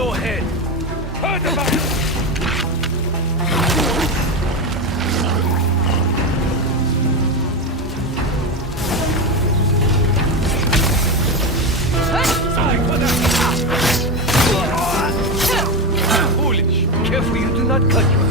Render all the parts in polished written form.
your head! Turn the back! Foolish! Careful you do not cut yourself.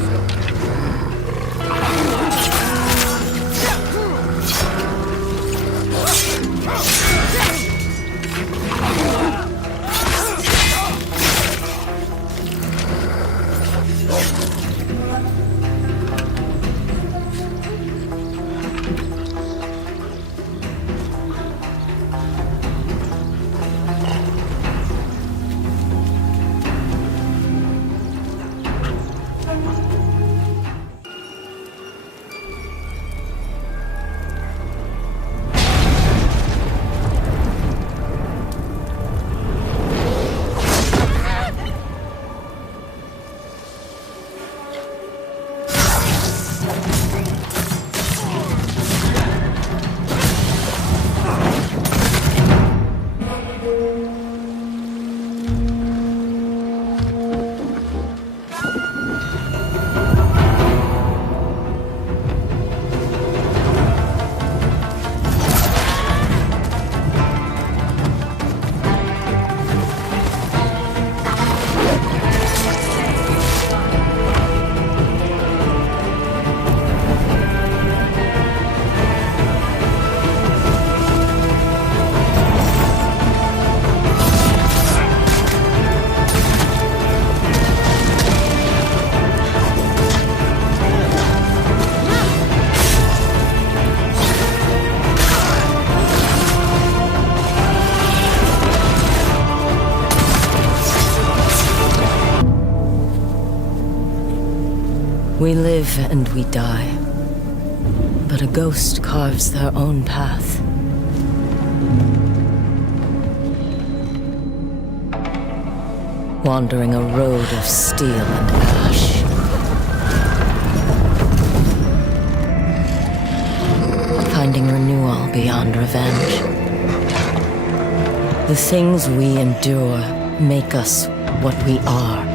We live and we die, but a ghost carves their own path. Wandering a road of steel and ash. Finding renewal beyond revenge. The things we endure make us what we are.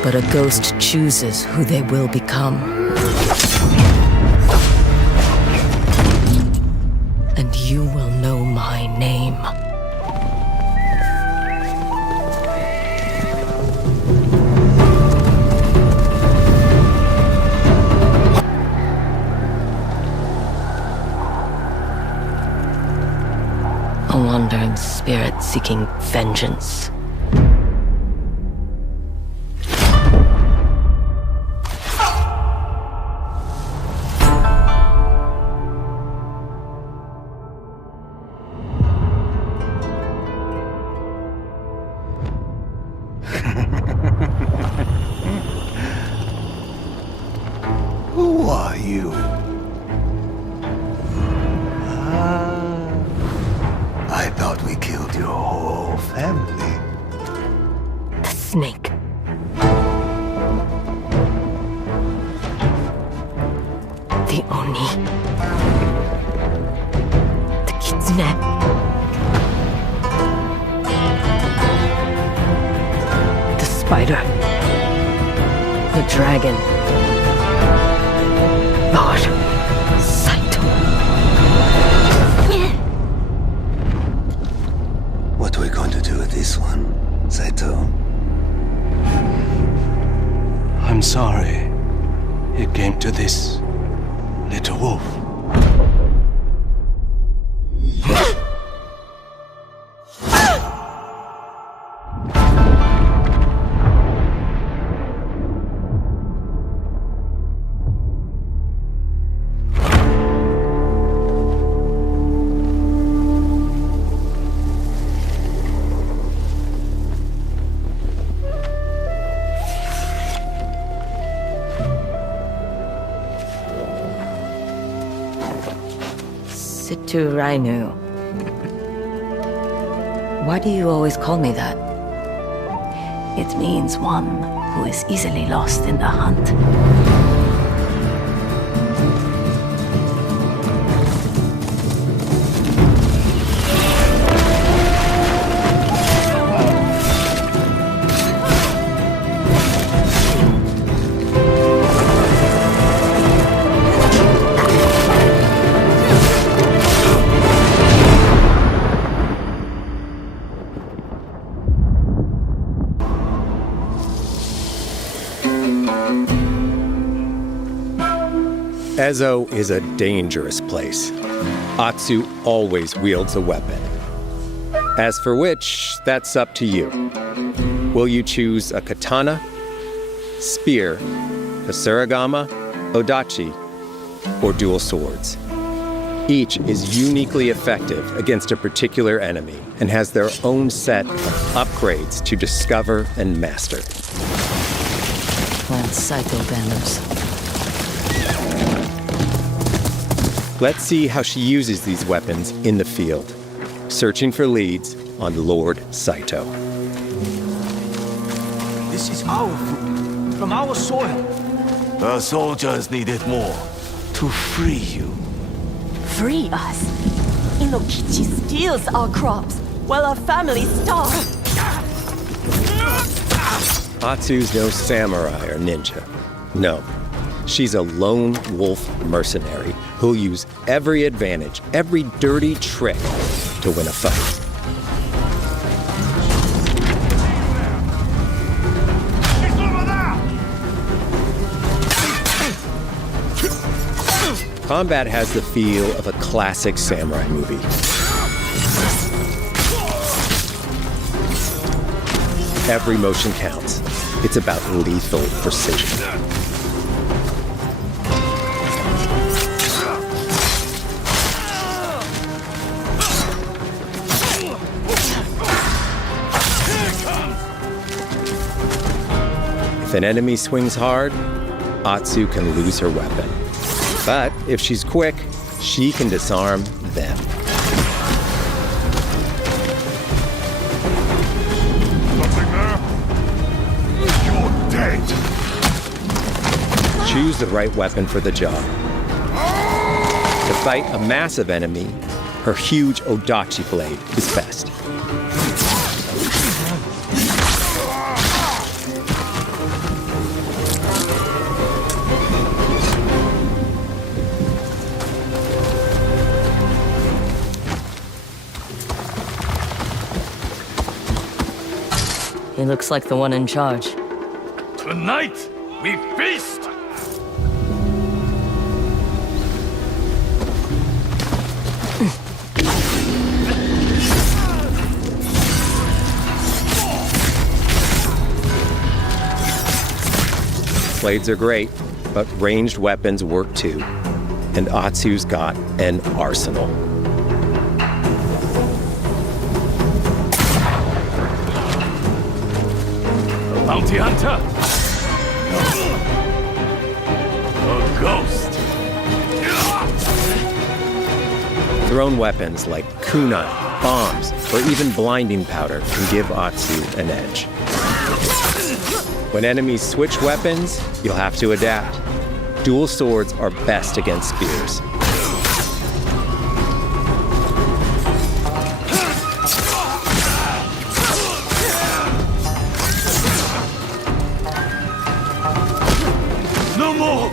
But a ghost chooses who they will become. And you will know my name. A wandering spirit seeking vengeance. Who are you? I thought we killed your whole family. The snake. The Oni. The Kitsune. The spider. The dragon. Lord Saito. What are we going to do with this one, Saito? I'm sorry it came to this, little wolf. Situ Rainu. Why do you always call me that? It means one who is easily lost in the hunt. Ezo is a dangerous place. Atsu always wields a weapon. As for which, that's up to you. Will you choose a katana, spear, a surigama, odachi, or dual swords? Each is uniquely effective against a particular enemy and has their own set of upgrades to discover and master. Plant Saito banners. Let's see how she uses these weapons in the field, searching for leads on Lord Saito. This is our food, from our soil. The soldiers need it more to free you. Free us. Inokichi steals our crops while our families starve. Atsu's no samurai or ninja. No, she's a lone wolf mercenary who'll use every advantage, every dirty trick to win a fight. Combat has the feel of a classic samurai movie. Every motion counts. It's about lethal precision. If an enemy swings hard, Atsu can lose her weapon. But if she's quick, she can disarm them. Nothing there? You're dead. Choose the right weapon for the job. To fight a massive enemy, her huge odachi blade is best. He looks like the one in charge. Tonight, we feast! Blades are great, but ranged weapons work too. And Atsu's got an arsenal. Bounty hunter? A ghost? Thrown weapons like kunai, bombs, or even blinding powder can give Atsu an edge. When enemies switch weapons, you'll have to adapt. Dual swords are best against spears. No more!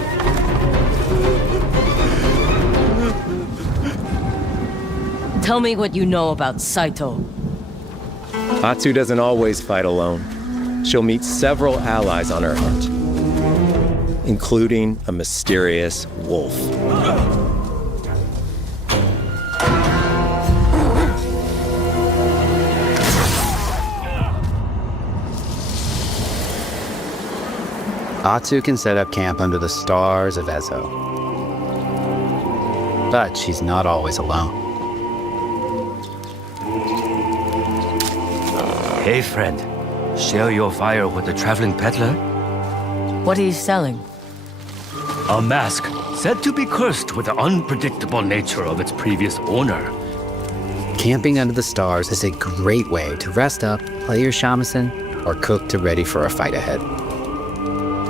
Tell me what you know about Saito. Atsu doesn't always fight alone. She'll meet several allies on her hunt, including a mysterious wolf. Atsu can set up camp under the stars of Ezo. But she's not always alone. Hey, friend. Share your fire with the traveling peddler? What are you selling? A mask said to be cursed with the unpredictable nature of its previous owner. Camping under the stars is a great way to rest up, play your shamisen, or cook to ready for a fight ahead.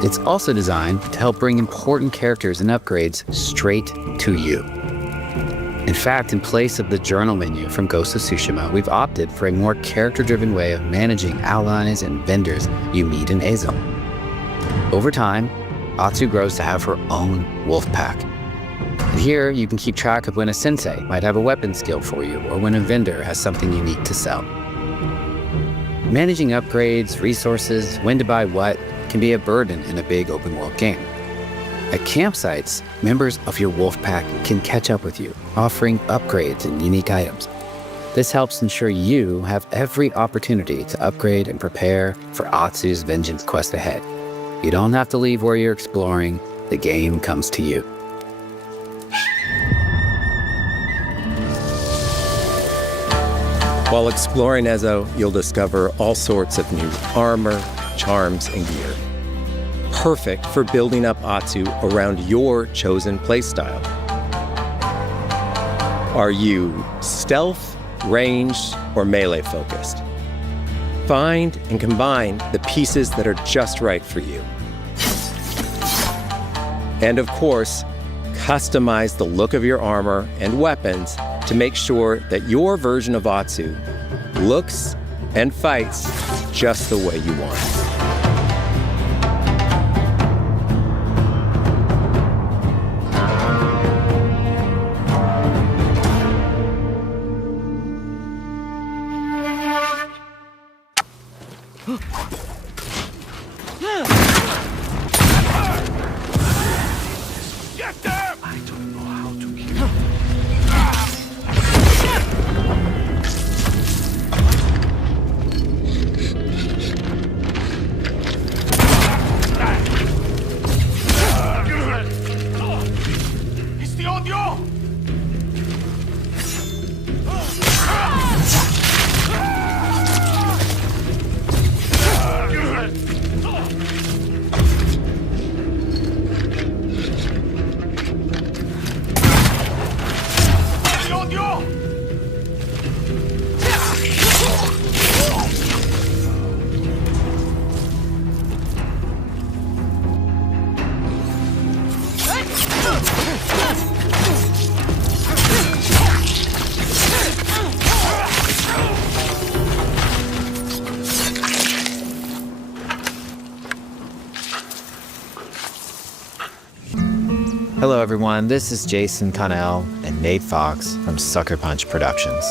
It's also designed to help bring important characters and upgrades straight to you. In fact, in place of the journal menu from Ghost of Tsushima, we've opted for a more character-driven way of managing allies and vendors you meet in Ezo. Over time, Atsu grows to have her own wolf pack. And here, you can keep track of when a sensei might have a weapon skill for you, or when a vendor has something unique to sell. Managing upgrades, resources, when to buy what, can be a burden in a big open-world game. At campsites, members of your wolf pack can catch up with you, offering upgrades and unique items. This helps ensure you have every opportunity to upgrade and prepare for Atsu's vengeance quest ahead. You don't have to leave where you're exploring, the game comes to you. While exploring Ezo, you'll discover all sorts of new armor, charms, and gear. Perfect for building up Atsu around your chosen playstyle. Are you stealth, ranged, or melee focused? Find and combine the pieces that are just right for you. And of course, customize the look of your armor and weapons to make sure that your version of Atsu looks and fights just the way you want. Get them! I don't know how to kill. It's the audio! Hello everyone, this is Jason Connell and Nate Fox from Sucker Punch Productions.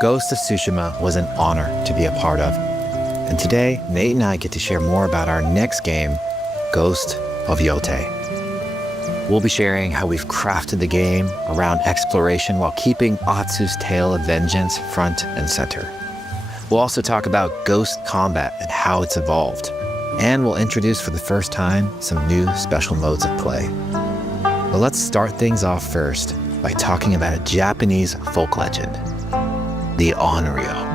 Ghost of Tsushima was an honor to be a part of. And today, Nate and I get to share more about our next game, Ghost of Yotei. We'll be sharing how we've crafted the game around exploration while keeping Atsu's tale of vengeance front and center. We'll also talk about ghost combat and how it's evolved. And we'll introduce for the first time some new special modes of play. But let's start things off first by talking about a Japanese folk legend, the Onryo.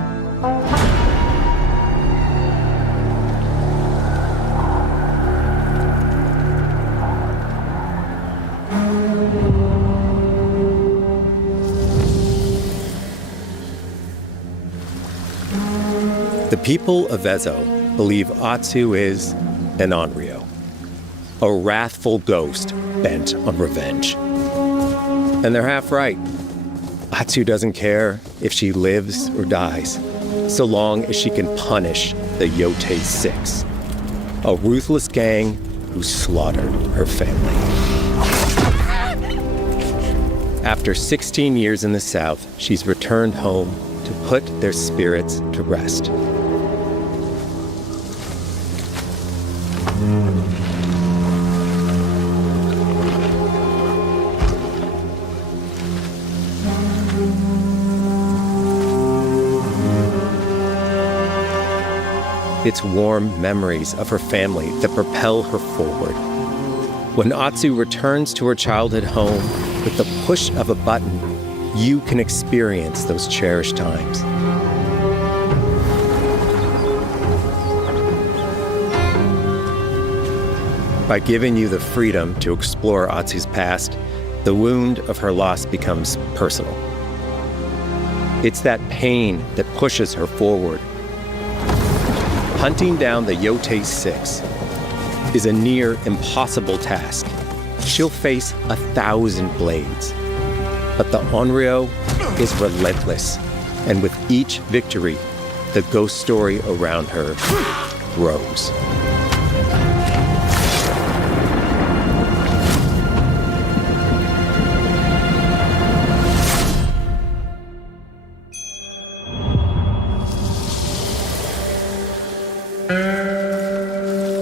The people of Ezo believe Atsu is an Onryo, a wrathful ghost bent on revenge. And they're half right. Atsu doesn't care if she lives or dies, so long as she can punish the Yotei 6, a ruthless gang who slaughtered her family. After 16 years in the south, she's returned home to put their spirits to rest. It's warm memories of her family that propel her forward. When Atsu returns to her childhood home, with the push of a button, you can experience those cherished times. By giving you the freedom to explore Atsu's past, the wound of her loss becomes personal. It's that pain that pushes her forward. Hunting down the Yotei 6 is a near impossible task. She'll face 1,000 blades. But the Onryo is relentless, and with each victory, the ghost story around her grows.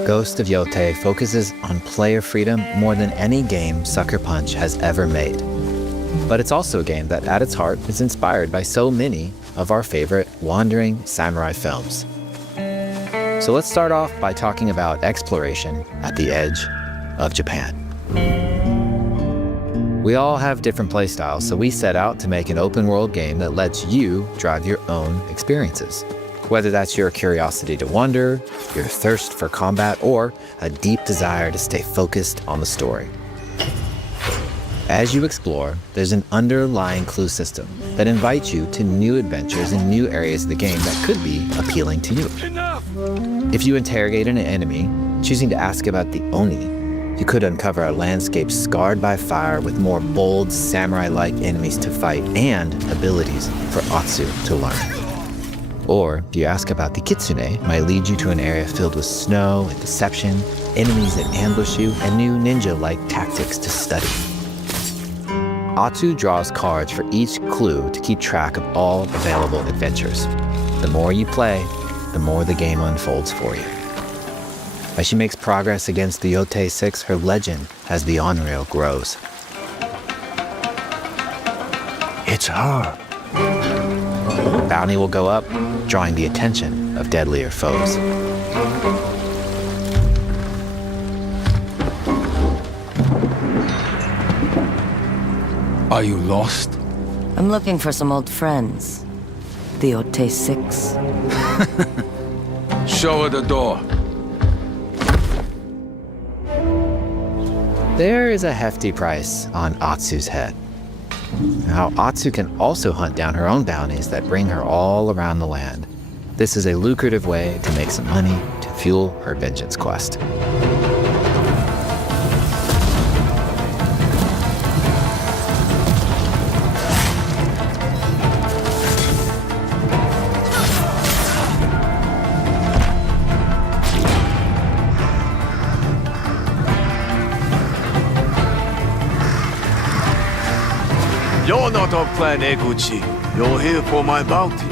Ghost of Yotei focuses on player freedom more than any game Sucker Punch has ever made. But it's also a game that at its heart is inspired by so many of our favorite wandering samurai films. So let's start off by talking about exploration at the edge of Japan. We all have different playstyles, so we set out to make an open world game that lets you drive your own experiences. Whether that's your curiosity to wander, your thirst for combat, or a deep desire to stay focused on the story. As you explore, there's an underlying clue system that invites you to new adventures in new areas of the game that could be appealing to you. If you interrogate an enemy, choosing to ask about the Oni, you could uncover a landscape scarred by fire with more bold, samurai-like enemies to fight and abilities for Atsu to learn. Or, if you ask about the Kitsune, it might lead you to an area filled with snow and deception, enemies that ambush you, and new ninja-like tactics to study. Atsu draws cards for each clue to keep track of all available adventures. The more you play, the more the game unfolds for you. As she makes progress against the Yotei 6, her legend as the on-rail grows. It's her. Bounty will go up, drawing the attention of deadlier foes. Are you lost? I'm looking for some old friends. The Yotei 6. Show her the door. There is a hefty price on Atsu's head. Now, Atsu can also hunt down her own bounties that bring her all around the land. This is a lucrative way to make some money to fuel her vengeance quest. You're not of Clan Eguchi. You're here for my bounty.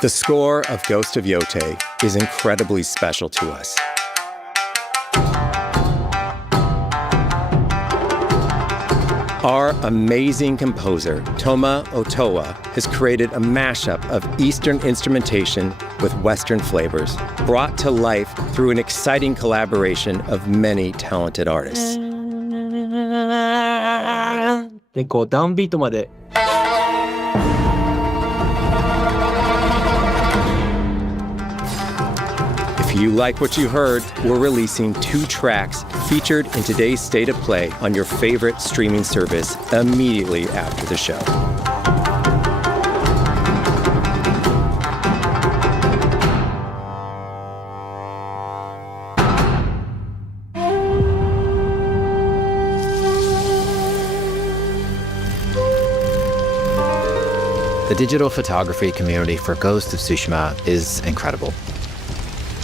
The score of Ghost of Yotei is incredibly special to us. Our amazing composer, Toma Otoa, has created a mashup of Eastern instrumentation with Western flavors, brought to life through an exciting collaboration of many talented artists. で、こうダウンビートまで If you like what you heard, we're releasing 2 tracks featured in today's State of Play on your favorite streaming service immediately after the show. The digital photography community for Ghost of Tsushima is incredible.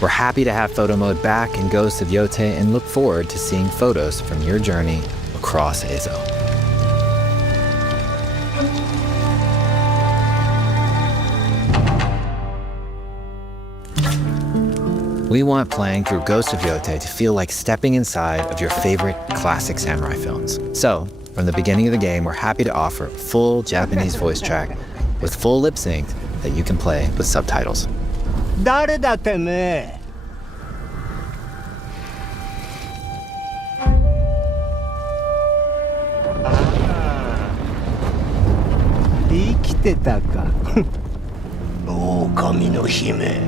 We're happy to have photo mode back in Ghost of Yotei and look forward to seeing photos from your journey across Ezo. We want playing through Ghost of Yotei to feel like stepping inside of your favorite classic samurai films. So, from the beginning of the game, we're happy to offer a full Japanese voice track with full lip sync that you can play with subtitles. 誰だてめえ。生きてたか。狼の姫。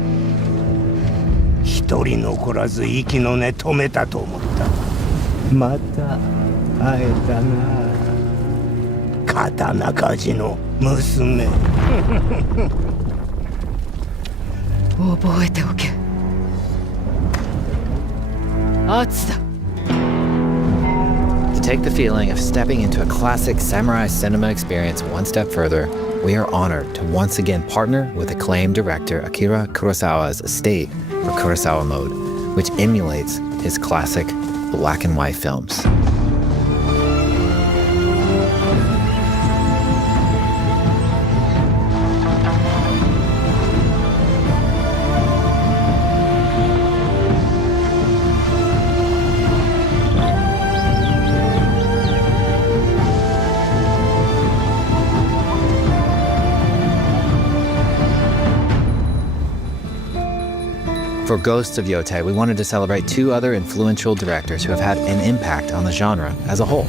一人残らず息の根止めたと思った。また会えたな。刀鍛冶の娘。覚えておけ。Atsuだ。To take the feeling of stepping into a classic samurai cinema experience one step further, we are honored to once again partner with acclaimed director Akira Kurosawa's estate for Kurosawa Mode, which emulates his classic black and white films. For Ghost of Yotei, we wanted to celebrate two other influential directors who have had an impact on the genre as a whole.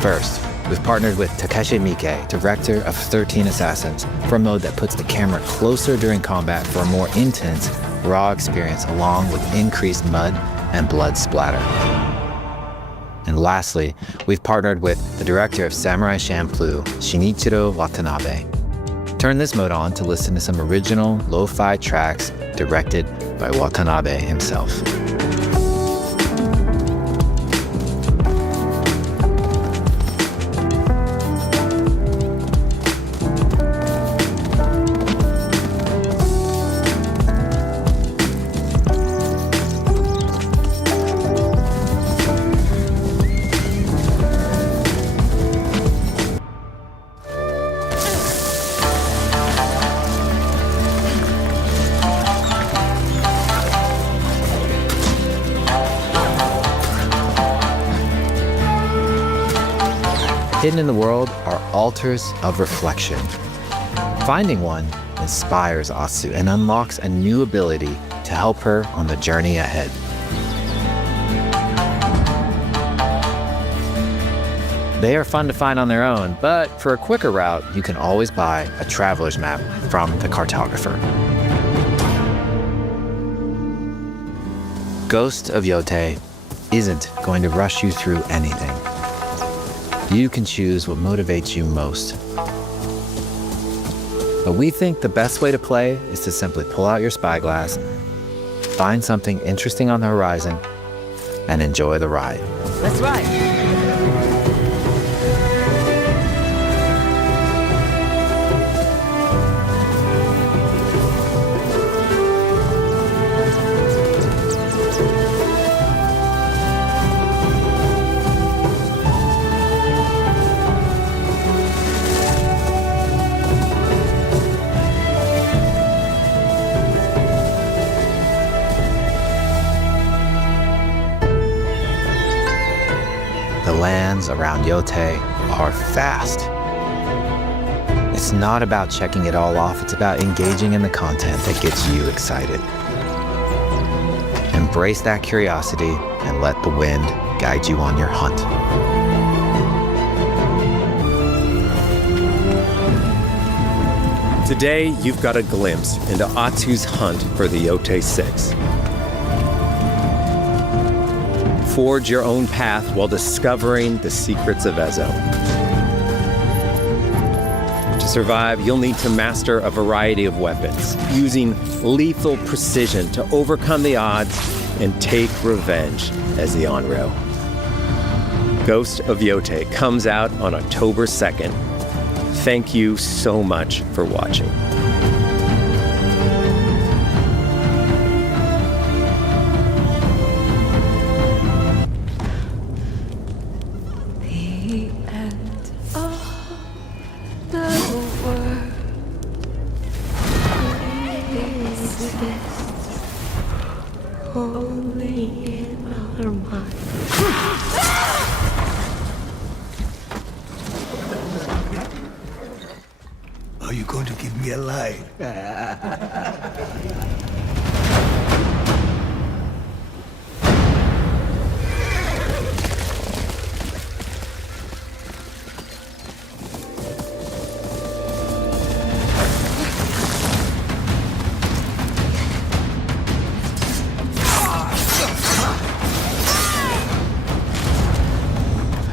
First, we've partnered with Takeshi Miike, director of 13 Assassins, for a mode that puts the camera closer during combat for a more intense, raw experience along with increased mud and blood splatter. And lastly, we've partnered with the director of Samurai Champloo, Shinichiro Watanabe. Turn this mode on to listen to some original lo-fi tracks directed by Watanabe himself. Hidden in the world are altars of reflection. Finding one inspires Atsu and unlocks a new ability to help her on the journey ahead. They are fun to find on their own, but for a quicker route, you can always buy a traveler's map from the cartographer. Ghost of Yotei isn't going to rush you through anything. You can choose what motivates you most. But we think the best way to play is to simply pull out your spyglass, find something interesting on the horizon, and enjoy the ride. Let's ride. The lands around Yotei are vast. It's not about checking it all off, it's about engaging in the content that gets you excited. Embrace that curiosity and let the wind guide you on your hunt. Today, you've got a glimpse into Atsu's hunt for the Yotei 6. Forge your own path while discovering the secrets of Ezo. To survive, you'll need to master a variety of weapons, using lethal precision to overcome the odds and take revenge as the Onryo. Ghost of Yotei comes out on October 2nd. Thank you so much for watching. The end of the world exists only in our mind. Are you going to give me a line?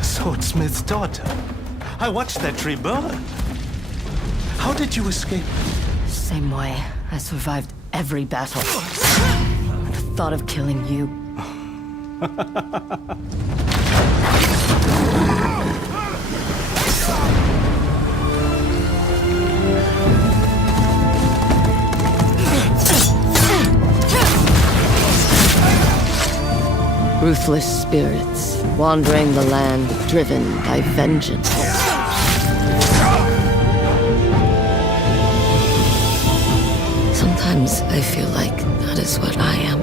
Swordsmith's daughter. I watched that tree burn. How did you escape? Same way. I survived every battle. The thought of killing you. Ruthless spirits, wandering the land, driven by vengeance. Sometimes I feel like that is what I am.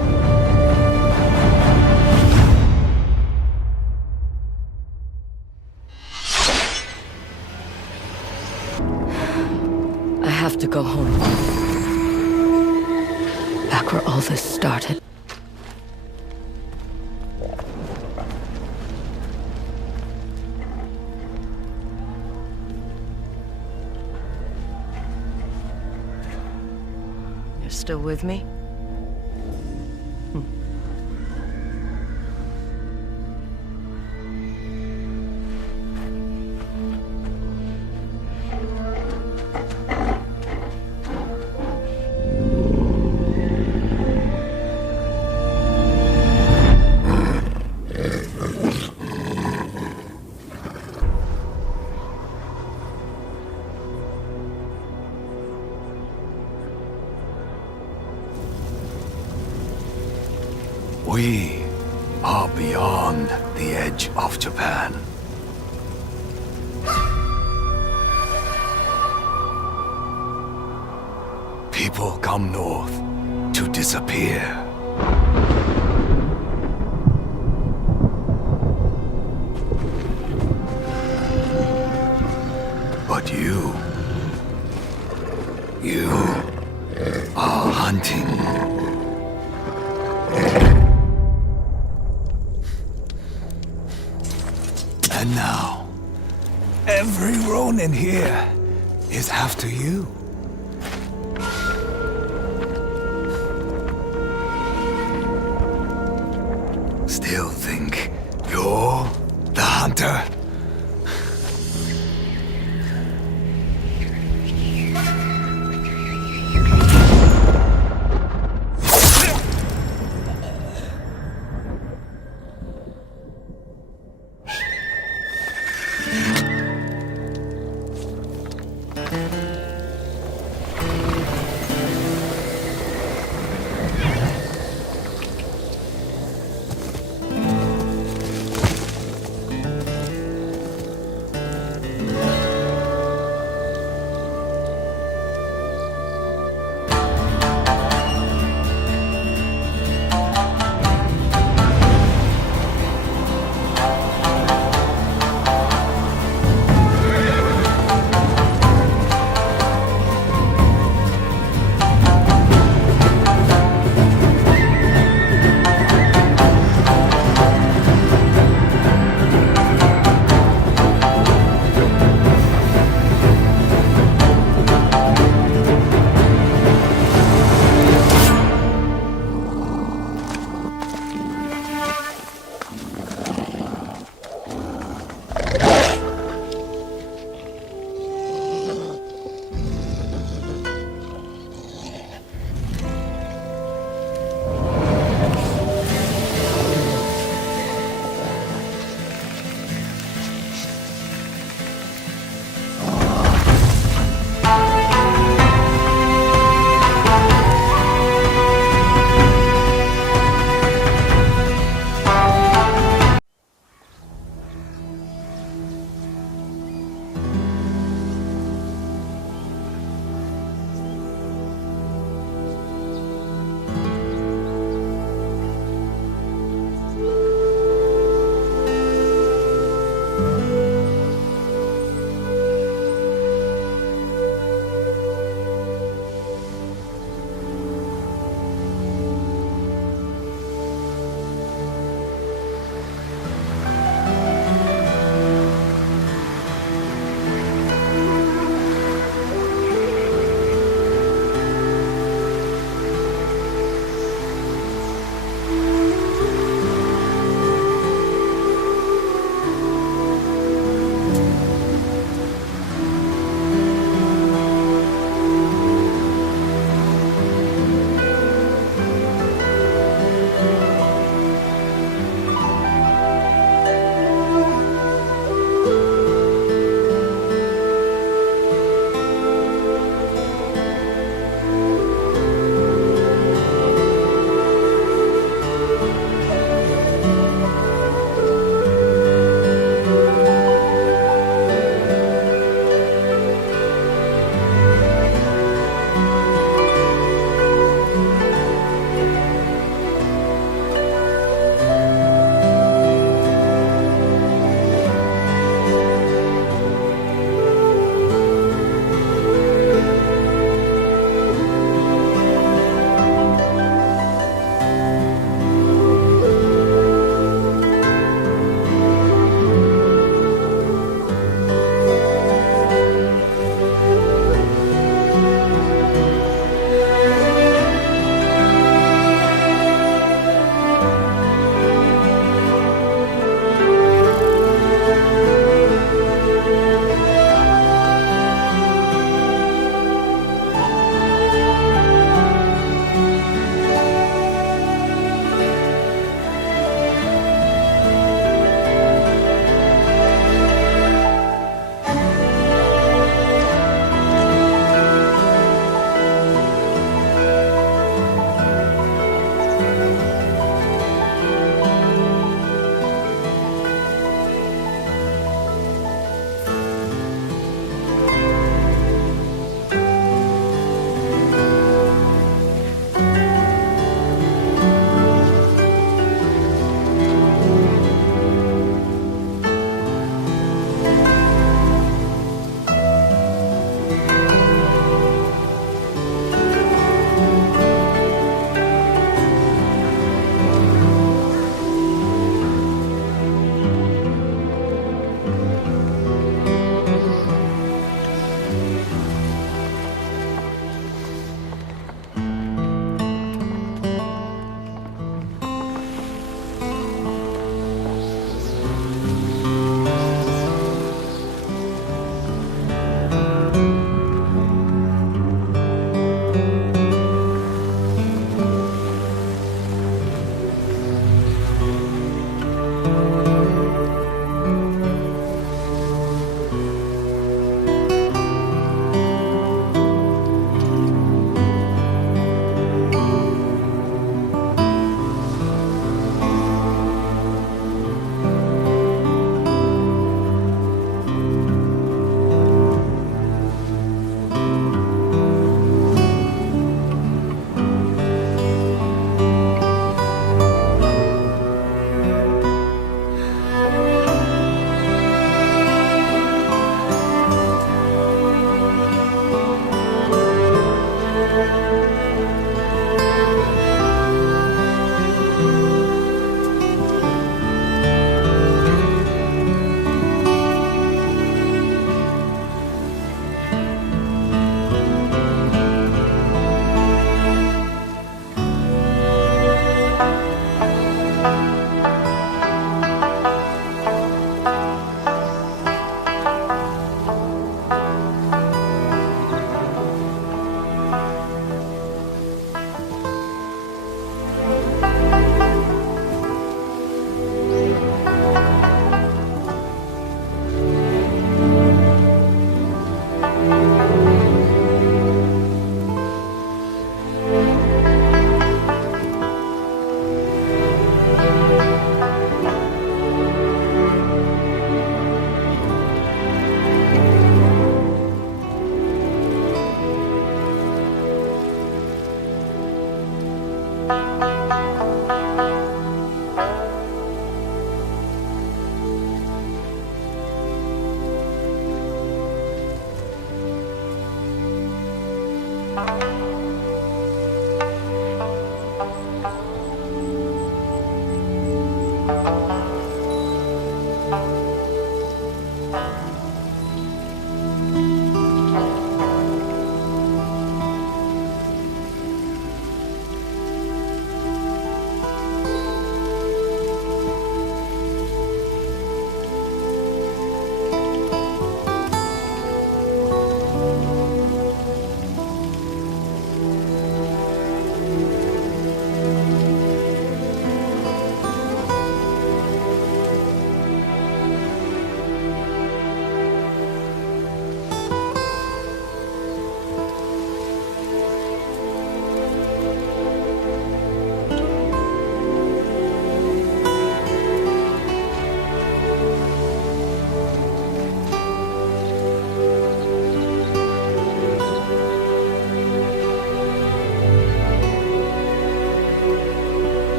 I have to go home. Back where all this started. You're still with me? We are beyond the edge of Japan. People come north to disappear. But you are hunting. And now, every Ronin here is after you. Still think you're the hunter?